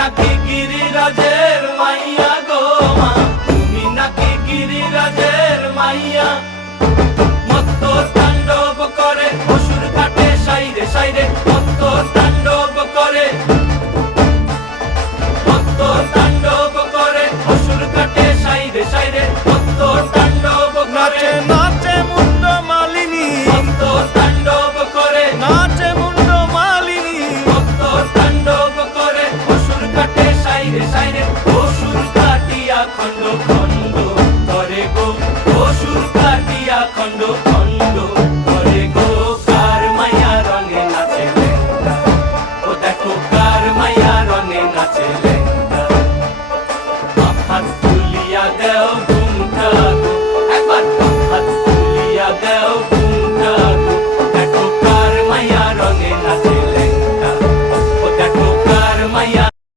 নাকি গিরিরাজের মাইয়া গো মা, তুমি নাকি গিরিরাজের মাইয়া। মত্ত তাণ্ডব করে অসুর কাটে সাইরে সাইরে, মত্ত তাণ্ডব করে, মত্ত তাণ্ডব করে অসুর কাটে সাইরে সাইরে, মত্ত তাণ্ডব করে। নাচে মুন্ড মালিনী, মত্ত তাণ্ডব করে, নাচে মুন্ড মালিনী, মত্ত তাণ্ডব করে অসুর কাটে সাইরে সাইরে, অসুর কাটিয়া খণ্ড খণ্ড করে গো, অসুর কাটিয়া খণ্ড খণ্ড করে গো। কার মায়া রঙে নাচে লেঙ্গা, ও দেখো কার মায়া রঙে নাচে লেঙ্গা।